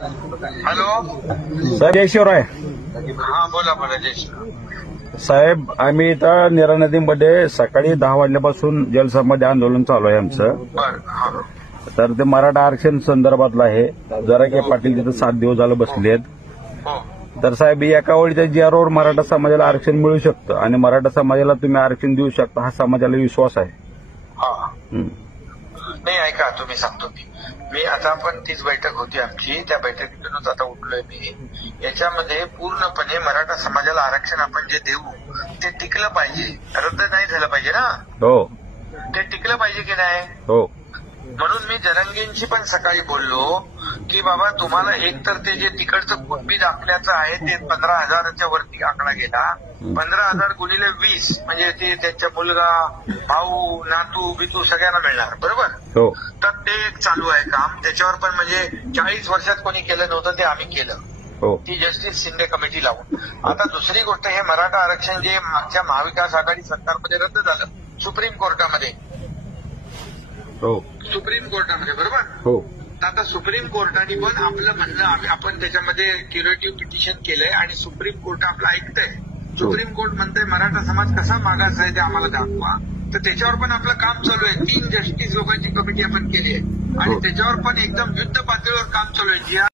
Hello साहेब जय शिवराय. हा बोला जय. साहेब आम्ही इथं नीरा नदीमध्ये सकाळी 10 वाजल्यापासून जलसमाधी आंदोलन चालू आहे आमचं. बर हा तर ते मराठा आरक्षण संदर्भातलं आहे. जरांगे पाटील तिथं 7 दिवस झालं बसलेत. हो तर साहेब एका ओळीच्या जीआरवर मराठा समाजाला आरक्षण मिळू शकतं आणि मराठा समाजाला तुम्ही आरक्षण देऊ शकता हा समाजाला विश्वास आहे. हा नाही ऐका तुम्ही सांगतो मी आता पण तीच बैठक होती आमची, त्या बैठकीतूनच आता उठलोय मी. याच्यामध्ये पूर्णपणे मराठा समाजाला आरक्षण आपण जे देऊ ते टिकलं पाहिजे, रद्द नाही झालं पाहिजे ना. हो ते टिकलं पाहिजे की नाही. हो म्हणून मी जरांगेंशी पण सकाळी बोललो की बाबा तुम्हाला एकतर ते जे तिकडचं कुटबी दाखल्याचं आहे ते 15,000च्या वरती आकडा गेला. 15,000 गुणिले 20 म्हणजे ते त्यांचा मुलगा भाऊ नातू बितू सगळ्यांना मिळणार बरोबर. हो तर ते एक चालू आहे काम. त्याच्यावर पण म्हणजे 40 वर्षात कोणी केलं नव्हतं ते आम्ही केलं. हो ती जस्टिस शिंदे कमिटी लावून. आता दुसरी गोष्ट हे मराठा आरक्षण जे मागच्या महाविकास आघाडी सरकारमध्ये रद्द झालं सुप्रीम कोर्टामध्ये. हो सुप्रीम कोर्टामध्ये बरोबर. हो आता सुप्रीम कोर्टाने पण आपलं म्हणणं आपण त्याच्यामध्ये क्युरेटिव्ह पिटिशन केलंय आणि सुप्रीम कोर्ट आपलं ऐकतंय. सुप्रीम कोर्ट म्हणतंय मराठा समाज कसा मागास आहे ते आम्हाला दाखवा. तर त्याच्यावर पण आपलं काम चालू आहे. 3 जस्टिस लोकांची कमिटी आपण केली आहे आणि त्याच्यावर पण एकदम युद्ध पातळीवर काम चालू आहे.